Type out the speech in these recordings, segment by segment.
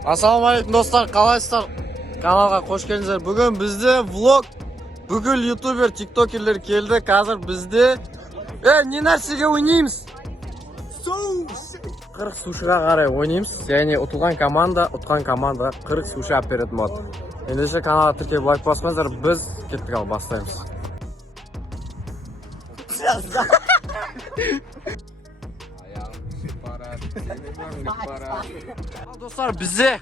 Ассалаумағалейкум достар, қалайсыздар? Каналға қош келдіңіздер. Бүгін бізде влог, бүкіл ютубер, тиктокерлер келді. Қазір бізде не нәрсеге ойнаймыз? 40 сушыға қарай ойнаймыз. Яғни ұтылған команда, ұтқан командаға 40 сушы алып беретін болады. Ендеше каналға тіркеліп лайк басыңыздар, біз кеттік, ал бастаймыз. Достар, бізде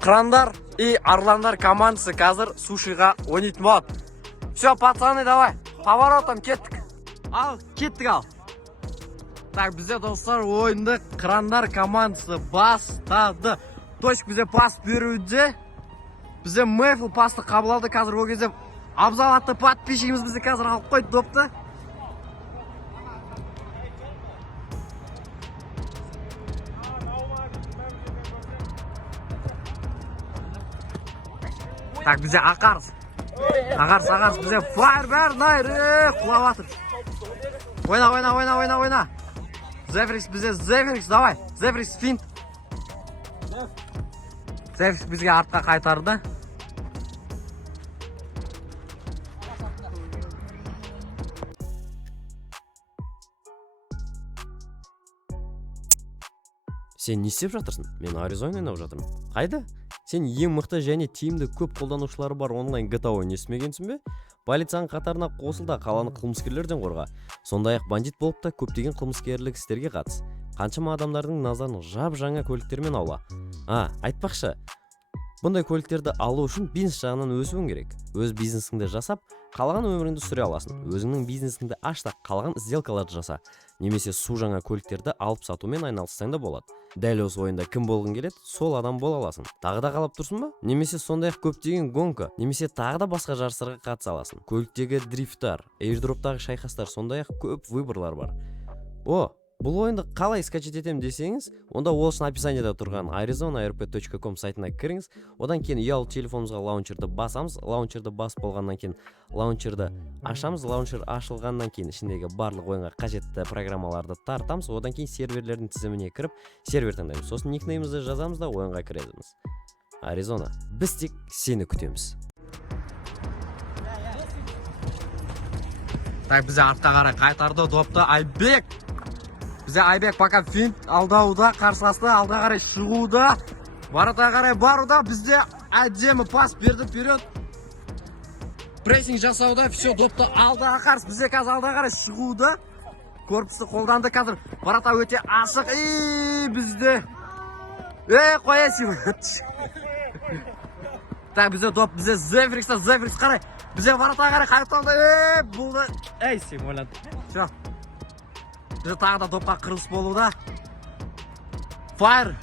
Қырандар и Арландар командасы қазір сушиға ойнайтын болады. Все, пацаны, давай, поворотом кеттік. Ал, кеттік ал. Так, бізде достар ойынды Қырандар командасы бастады. Точка бізде пас беруде. Бізде Мэйфл пасты қабыл алды. Қазір ол кезде Абзал атты подписчигіміз бізде қазір алып қойды допты. Так, бізде Ақарс. Ақарс, бізде Файрбер, найры, құлап атыр. Ойна. Зефрикс, бізде Зефрикс, давай. Зефрикс, финт. Зефрикс бізге артқа қайтарды. Сен не істеп жатырсың? Мен Аризона ойнап жатырмын. Қайда? Сен ең мықты және тиімді көп қолданушылары бар онлайн GTA ойын естімегенсің бе? Полицияның қатарына қосыл да қаланы қылмыскерлерден қорға. Сондай-ақ бандит болып та көптеген қылмыскерлік істерге қатыс. Қаншама адамдардың назарын жап-жаңа көліктермен аула. Айтпақшы, бұндай көліктерді алу үшін бизнес жағынан өсуің керек. Өз бизнесіңді жасап, қалған өміріңді сүре аласың. Өзіңнің бизнесіңді аш та қалған сделкаларды жаса. Немесе су жаңа көліктерді алып сатумен айналыссаң да болады. Дәл осы ойында кім болғың келеді, сол адам бола аласың. Тағы да қалап тұрсың ба? Немесе сондай-ақ көптеген гонка, немесе тағы да басқа жарыстарға қатыса аласың. Көліктегі дрифттар, эйрдроптағы шайқастар, сондай-ақ көп выборлар бар. Бұл ойынды қалай скачать етем десеңіз, онда ол үшін описаниеда тұрған arizonarp.com сайтына кіріңіз. Одан кейін ұялы телефонымызға лаунчерді басамыз. Лаунчерді басып болғаннан кейін лаунчерді ашамыз. Лаунчер ашылғаннан кейін ішіндегі барлық ойынға қажетті программаларды тартамыз. Одан кейін серверлердің тізіміне кіріп, сервер таңдаймыз. Сосын никнеймізді жазамыз да ойынға кіреміз. Аризона, біз тек сені күтеміз. Так, бізде артқа қарай қайтарды допты Айбек. Бізде Айбек пока финт алдауда, қарсыласты алға қарай шығуда, барата қарай баруда. Бізде әдемі пас берді вперед. Прессинг жасауда, все, допты алдаға қарсы. Бізде қазір алға қарай шығуда. Корпусты қолданды қазір. Барата өте ашық. Бізде қоясың. Так, бізде доп, бізде Зефрикс қарай. Бізде барата қарай қайталды. Бұлды. Сен ойланды. Все. Бізде тағы да допқа қырылыс болуда. Файр.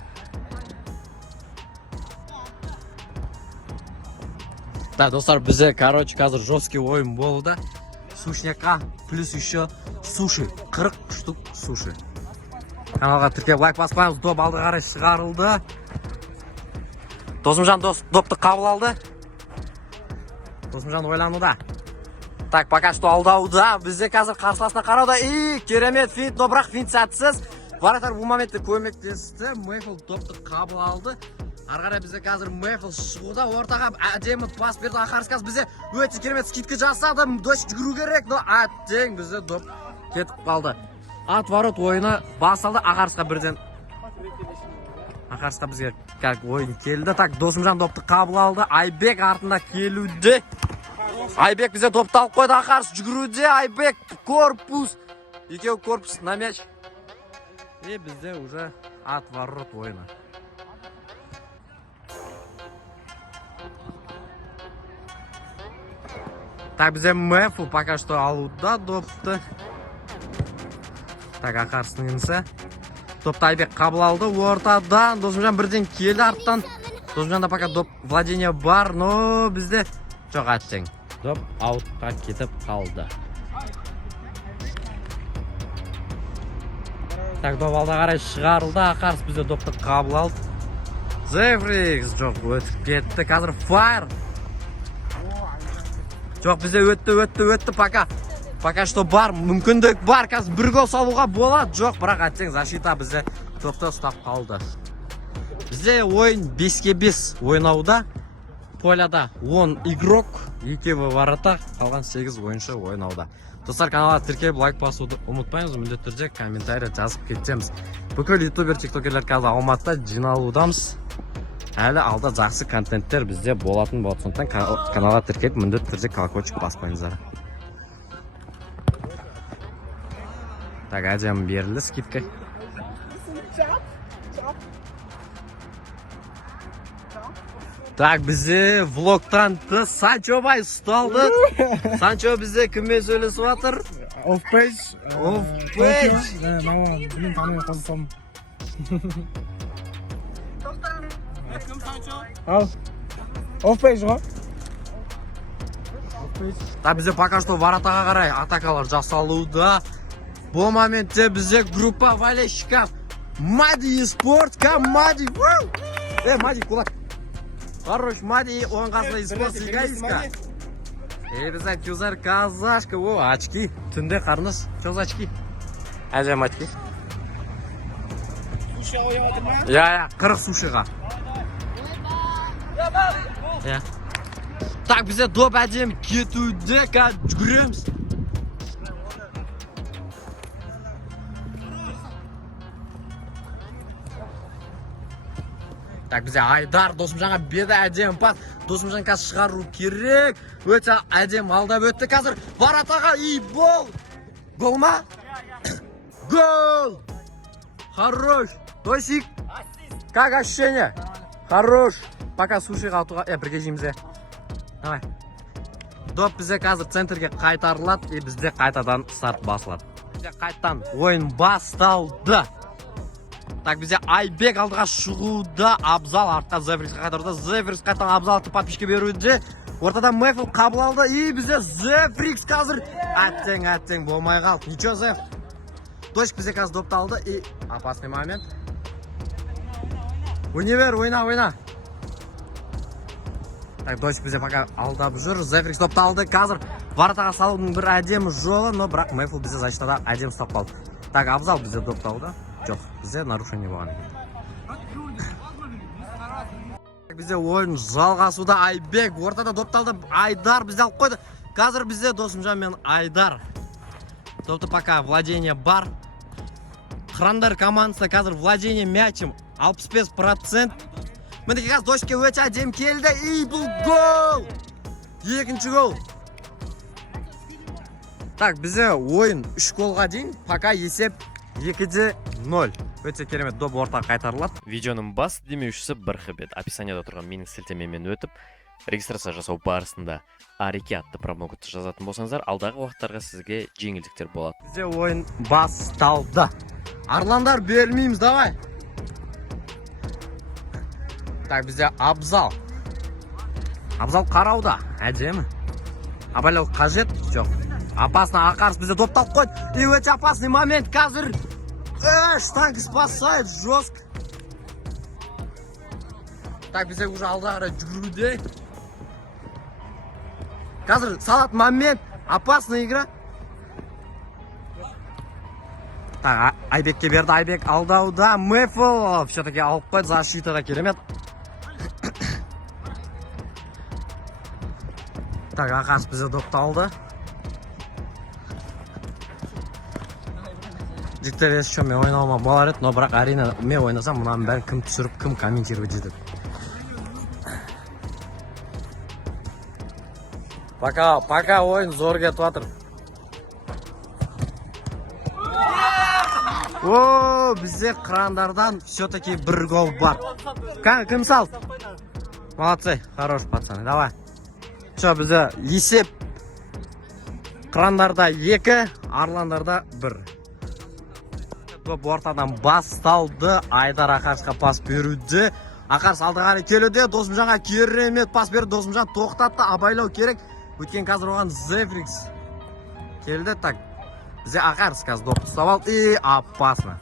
Так, достар, бізде, қазір жесткий ойын болуда. Сушняка плюс еще суши. 40 штук суши. Каналға тіркеп лайк баспаңыз. Доп алды қарай шығарылды. Досымжан допты қабыл алды. Досымжан ойлануда. Так, пока что алдауда. Бізде қазір қарсыласына қарауда. Керемет финт, но бірақ финт сәтсіз. Варатар бұл моментте көмектесті. Мэйфл допты қабыл алды. Арғарай бізде қазір Мэйфл шығуда. Ортаға әдемі пас берді. Ақарсказ бізде өте керемет скидка жасады. Дос жүгіру керек, но әттең бізде доп кетіп қалды. Отворот ойыны басалды. Ақарсқа бірден. Ақарсқа бізге ойын келді. Так, Досымжан допты қабыл алды. Айбек артында келуде. Айбек бізде допты алып қойды. Ақарс жүгіруде. Айбек корпус. Екеу корпус на мяч. И бізде уже отворот ойыны. Так, бізде Мэйфл пока что алуда допты. Так, Ақарстың інісі. Допты Айбек қабыл алды. Ортадан Досымжан бірден келді арттан. Досымжанда пока доп владение бар, но бізде жоқ әттең. Доп аутқа кетіп қалды. Так, доп алда қарай шығарылды. Ақарс бізде допты қабыл алды. Зефрикс жоқ, өтіп кетті. Қазір Файр. Жоқ, бізде өтті. Пока что бар, мүмкіндік бар. Қазір бір гол салуға болады. Жоқ, бірақ әттең защита бізде топты ұстап қалды. бізде ойын 5-5 ойнауда. Поляда 10 игрок, 2 ворота, қалған 8 ойыншы ойнауда. Достар, каналға тіркеліп лайк басуды ұмытпаңыз, міндетті түрде комментарий жазып кетеміз. Бүкіл ютубер, тиктокерлер қазір Алматыда жиналудамыз. Әлі алда жақсы контенттер бізде болатын болады. Сондықтан каналға тіркеліп міндетті түрде колокольчик баспаңыздар. Так, әдемі берілді скидка. Так, бізде влогтан тыс Санчо бай ұсталды. Санчо бізде кіммен сөйлесіп жатыр? Off-page. Off-page. Білім танымай қозысам. Ал. Off-page ғой. Так, бізде пока что воротаға қарай атакалар жасалуда. Бұл моментте бізде группа болельщиков Мади eSport команды. Мади, кулак. Хорош, Мади, он қасында eSport играиска. Бізде Тюзар казашка. Очки. Түнде қарныз. Чоз очки. Әжем очки. Суши ойып отыр ма? Я, 40 сушиға. Так, бізде доп әдем кетуде, қазір жүгіреміз. Так, бізде Айдар Досымжанға беді әдем пас. Досымжан қазір шығару керек. Өте әдем алдап өтті қазір. Воротаға и бол. Гол ма? Гол! Хорош! Досик! Как ощущение? Хорош! Пока сушиға атуға, бірге жейміз. Давай. Доп бізде қазір центрге қайтарылады, бізде қайтадан старт басылады. Бізде қайтадан ойын басталды. Так, бізде Айбек алдыға шығуда, Абзал артқа Зефриксқа қайтаруда. Зефрикс қайтадан Абзал атты подписчика беруде. Ортада Мефл қабыл алды, и бізде Зефрикс қазір әттең болмай қалды. Ничего, Зеф. Дочк бізде қазір допты алды, и опасный момент. Универ, ойна. Так, дочк бізде пока алдап жүр. Зефрикс допты алды, қазір воротаға салудың бір әдемі жолы, но бірақ Мефл бізде защитада әдем ұстап қалды. Так, Абзал бізде допты алды. Жоқ, бізде нарушение болған екен. Бізде ойын жалғасуда. Айбек ортада допты алды. Айдар бізде алып қойды. Қазір бізде Досымжан мен Айдар. Допты пока владение бар. Қырандар командасы қазір владение мячем 65%. Мінеке қазір дочке өте әдем келді. И бұл гол! Екінші гол. Так, бізде ойын 3 голға дейін. Пока есеп 2-0. Өте керемет, доп орта қайтарылады. Видеоның бас демеушісі бір хабет. Описанияда тұрған менің сілтемемен өтіп, регистрация жасау барысында Ареке атты промокодты жазатын болсаңыздар, алдағы уақыттарға сізге жеңілдіктер болады. Бізде ойын басталды. Арландар бермейміз, давай. Так, бізде Абзал. Абзал қарауда, әдемі. Абайлау қажет, жоқ. Опасно, Ақарс бізде допты алып қойды. И өте опасный момент қазір. Штанг спасает жестко. Так, бізде уже алдағыра жүгіруде. Қазір салат момент. Опасная игра. Так, Айбекке берді. Айбек алдауда. Мефл все-таки алып қойды. Защитада керемет. Так, Ақарс бізде допты алды. Жігіттер ешқашан мен ойнауыма болар еді, но бірақ әрине мен ойнасам мұнаның бәрін кім түсіріп, кім комментировать етеді. Пока ойын зор кетіп жатыр. Бізде қырандардан все-таки бір гол бар. Кім салды? Молодцы, хорош пацаны, давай. Бізде есеп қырандарда 2, арландарда 1. Топ ортадан басталды. Айдар Ақарсқа пас беруде. Ақарс алдыға келуде. Досымжанға керемет пас берді. Досымжан тоқтатты. Абайлау керек. Өткен қазір оған Зефрикс келді. Так, бізде Ақарс қазір допты ұстап алды. И опасно.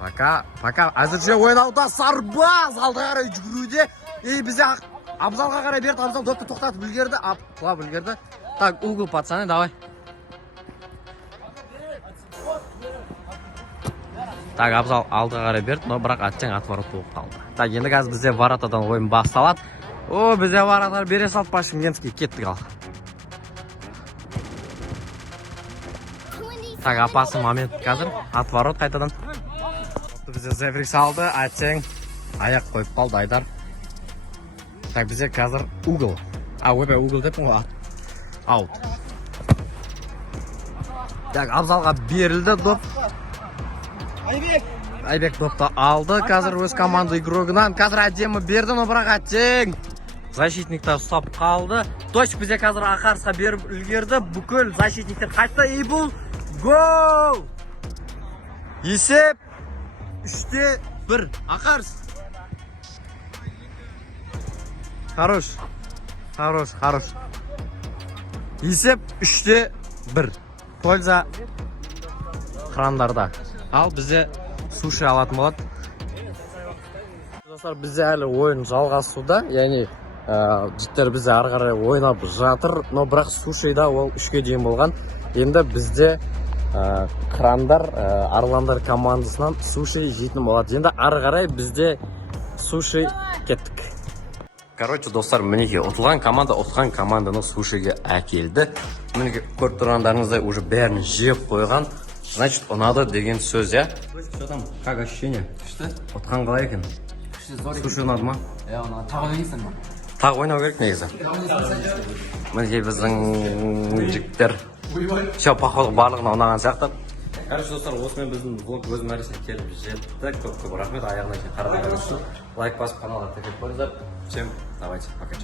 Пока әзірше ойнауда. Сарбаз алдыға қарай жүгіруде. И бізде Абзалға қарай берді. Абзал допты тоқтатып үлгерді. Құлап үлгерді. Так, угол пацаны, давай. Так, Абзал алдыға қарай берді, но бірақ аттең отворот болып қалды. Так, енді қазір бізде воротадан ойын басталады. О, бізде вороталар бере салды па Шымкентский, кеттік ал. Так, апасы момент қазір, отворот қайтадан. Бізде зеврик салды, аттең аяқ қойып қалды Айдар. Так, бізде қазір угол. Ойбай, угол деппін ғой, аут. Так, Абзалға берілді доп. Айбек допты алды, қазір өз команда игрогынан. Қазір әдемі берді, но бірақ аттең защитниктер ұстап қалды. Точк бізде қазір Ақарысқа беріп үлгерді. Бүкіл защитниктер қайтты. И бұл гол! Есеп 3-1. Ақарыс. Хорош. Есеп 3-1. Польза қырандарда. Ал бізде суши алатын болады. Достар, бізде әлі ойын жалғасуда. Яғни жіттер бізде ары қарай ойнап жатыр, но бірақ сушида ол 3-ге дейін болған. Енді бізде қырандар, арландар командасынан суши жейтін болады. Енді ары қарай бізде суши кеттік. Короче, достар, мінеке ұтылған команданы сушиге әкелді. Мінеке көріп тұрғандарыңыздай уже бәрін жеп қойған. Значит, ұнады деген сөз, я? Что там, как ощущение? Күшті? Отқан қалай екен? Күшті, зор екен. Суши ұнады ма? Ұнады. Тағы ойнайсың ба? Тағы ойнау керек негізі. Мінеке біздің жігіттер. Все, походу барлығына ұнаған сияқты. Короче, достар, осымен біздің влог өз мәресіне келіп жетті. Көп рахмет, аяғына қарағандарыңыз үшін. Лайк басып, каналға тіркеліп қойыңыздар. Всем давайте, пока.